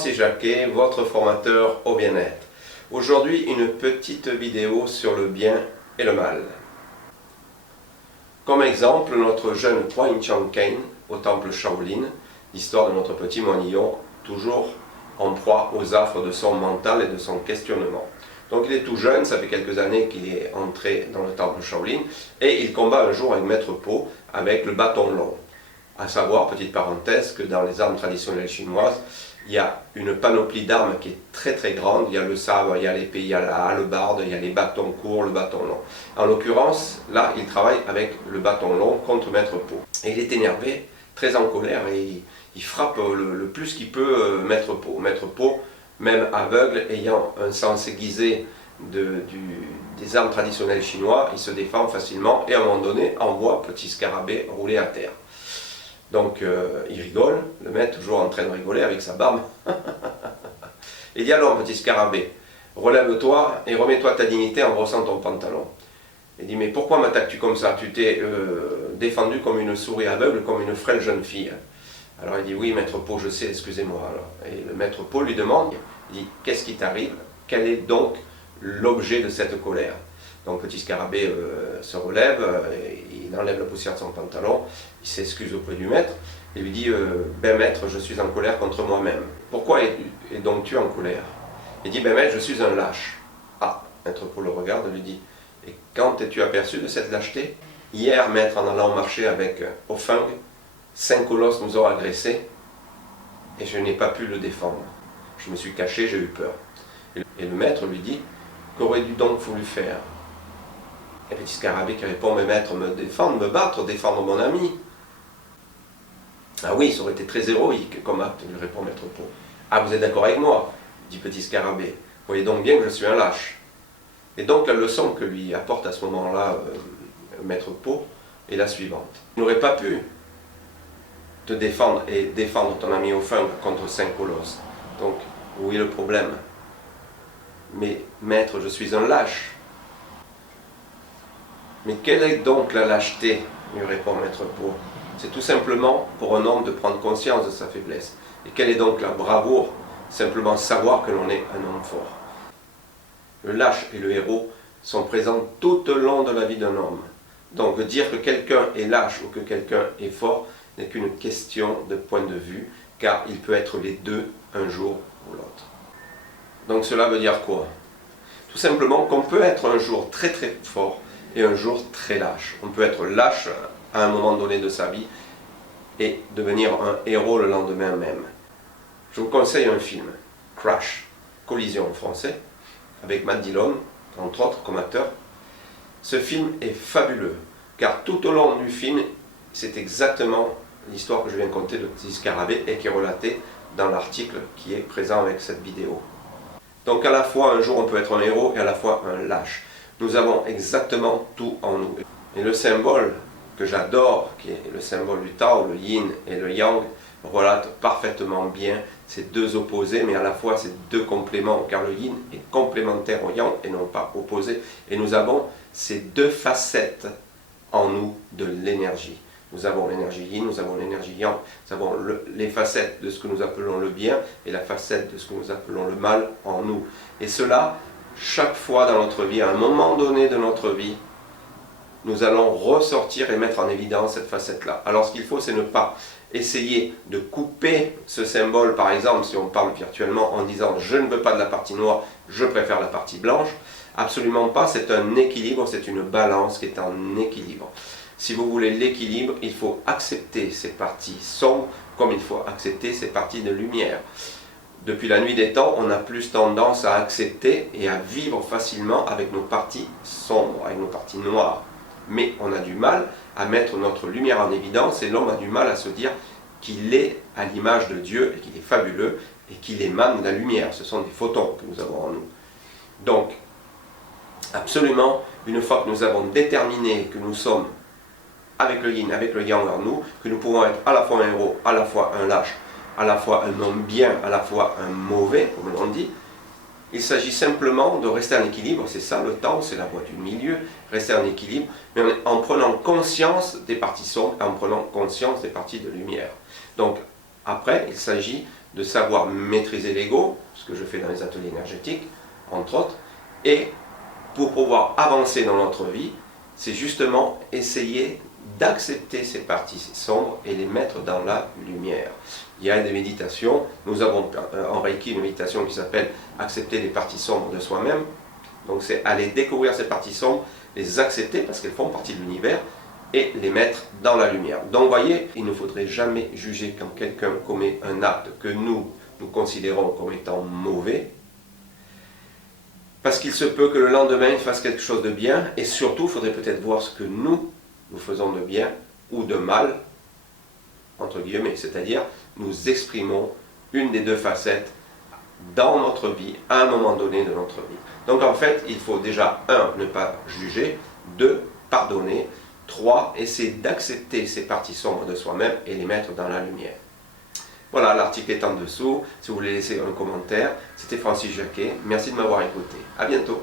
Francis Jacquet, votre formateur au bien-être. Aujourd'hui, une petite vidéo sur le bien et le mal. Comme exemple, notre jeune Huang Chang-Cain au temple Shaolin, l'histoire de notre petit moinillon, toujours en proie aux affres de son mental et de son questionnement. Donc il est tout jeune, ça fait quelques années qu'il est entré dans le temple Shaolin, et il combat un jour avec Maître Po avec le bâton long. À savoir, petite parenthèse, que dans les armes traditionnelles chinoises, il y a une panoplie d'armes qui est très très grande. Il y a le sabre, il y a l'épée, il y a la hallebarde, il y a les bâtons courts, le bâton long. En l'occurrence, là, il travaille avec le bâton long contre Maître Po. Et il est énervé, très en colère, et il frappe le plus qu'il peut Maître Po. Maître Po, même aveugle, ayant un sens aiguisé des armes traditionnelles chinoises, il se défend facilement et à un moment donné envoie Petit Scarabée rouler à terre. Donc il rigole, le maître toujours en train de rigoler avec sa barbe. Il dit alors Petit Scarabée, relève-toi et remets-toi ta dignité en brossant ton pantalon. Il dit mais pourquoi m'attaques-tu comme ça? Tu t'es défendu comme une souris aveugle, comme une frêle jeune fille. Alors il dit oui Maître Po, je sais, excusez-moi. Et le Maître Po lui demande, il dit qu'est-ce qui t'arrive? Quel est donc l'objet de cette colère? Donc Petit Scarabée se relève, il enlève la poussière de son pantalon, il s'excuse auprès du maître, et lui dit ben maître, je suis en colère contre moi-même. Pourquoi es donc tu en colère? Il dit ben maître, je suis un lâche. Ah, Maître Po le regarde et lui dit et quand t'es-tu aperçu de cette lâcheté? Hier, maître, en allant marcher avec Ofeng, 5 colosses nous ont agressés et je n'ai pas pu le défendre. Je me suis caché, j'ai eu peur. Et le maître lui dit qu'aurais-tu donc voulu faire? Et Petit Scarabée qui répond, mais maître, me défendre, me battre, défendre mon ami. Ah oui, ça aurait été très héroïque comme acte, lui répond Maître Po. Ah, vous êtes d'accord avec moi, dit Petit Scarabée. Vous voyez donc bien que je suis un lâche. Et donc la leçon que lui apporte à ce moment-là Maître Po est la suivante. Tu n'aurais pas pu te défendre et défendre ton ami Ofeng contre 5 colosses. Donc, où est le problème? Mais maître, je suis un lâche. Mais quelle est donc la lâcheté? Lui répond Maître Po. C'est tout simplement pour un homme de prendre conscience de sa faiblesse. Et quelle est donc la bravoure? Simplement savoir que l'on est un homme fort. Le lâche et le héros sont présents tout au long de la vie d'un homme. Donc dire que quelqu'un est lâche ou que quelqu'un est fort n'est qu'une question de point de vue, car il peut être les deux un jour ou l'autre. Donc cela veut dire quoi? Tout simplement qu'on peut être un jour très très fort et un jour très lâche. On peut être lâche à un moment donné de sa vie et devenir un héros le lendemain même. Je vous conseille un film, Crash, Collision en français, avec Matt Dillon, entre autres, comme acteur. Ce film est fabuleux, car tout au long du film, c'est exactement l'histoire que je viens de conter de Petit Scarabée et qui est relatée dans l'article qui est présent avec cette vidéo. Donc à la fois, un jour on peut être un héros et à la fois un lâche. Nous avons exactement tout en nous. Et le symbole que j'adore, qui est le symbole du Tao, le Yin et le Yang, relate parfaitement bien ces deux opposés, mais à la fois ces deux compléments, car le Yin est complémentaire au Yang et non pas opposé. Et nous avons ces deux facettes en nous de l'énergie. Nous avons l'énergie Yin, nous avons l'énergie Yang, nous avons les facettes de ce que nous appelons le bien et la facette de ce que nous appelons le mal en nous. Et cela, chaque fois dans notre vie, à un moment donné de notre vie, nous allons ressortir et mettre en évidence cette facette-là. Alors ce qu'il faut, c'est ne pas essayer de couper ce symbole, par exemple, si on parle virtuellement en disant « je ne veux pas de la partie noire, je préfère la partie blanche ». Absolument pas, c'est un équilibre, c'est une balance qui est en équilibre. Si vous voulez l'équilibre, il faut accepter ces parties sombres comme il faut accepter ces parties de lumière. Depuis la nuit des temps, on a plus tendance à accepter et à vivre facilement avec nos parties sombres, avec nos parties noires. Mais on a du mal à mettre notre lumière en évidence et l'homme a du mal à se dire qu'il est à l'image de Dieu et qu'il est fabuleux et qu'il émane de la lumière. Ce sont des photons que nous avons en nous. Donc, absolument, une fois que nous avons déterminé que nous sommes avec le yin, avec le yang en nous, que nous pouvons être à la fois un héros, à la fois un lâche, à la fois un homme bien, à la fois un mauvais, comme on dit. Il s'agit simplement de rester en équilibre, c'est ça le temps, c'est la voie du milieu, rester en équilibre, mais en prenant conscience des parties sombres et en prenant conscience des parties de lumière. Donc après, il s'agit de savoir maîtriser l'ego, ce que je fais dans les ateliers énergétiques, entre autres, et pour pouvoir avancer dans notre vie, c'est justement essayer d'accepter ces parties sombres et les mettre dans la lumière. Il y a des méditations, nous avons en Reiki une méditation qui s'appelle « Accepter les parties sombres de soi-même ». Donc c'est aller découvrir ces parties sombres, les accepter parce qu'elles font partie de l'univers et les mettre dans la lumière. Donc vous voyez, il ne faudrait jamais juger quand quelqu'un commet un acte que nous considérons comme étant mauvais, parce qu'il se peut que le lendemain il fasse quelque chose de bien, et surtout il faudrait peut-être voir ce que nous faisons de bien ou de mal, entre guillemets, c'est-à-dire nous exprimons une des deux facettes dans notre vie, à un moment donné de notre vie. Donc en fait, il faut déjà, 1, ne pas juger, 2, pardonner, 3, essayer d'accepter ces parties sombres de soi-même et les mettre dans la lumière. Voilà, l'article est en dessous, si vous voulez laisser un commentaire. C'était Francis Jacquet, merci de m'avoir écouté. À bientôt.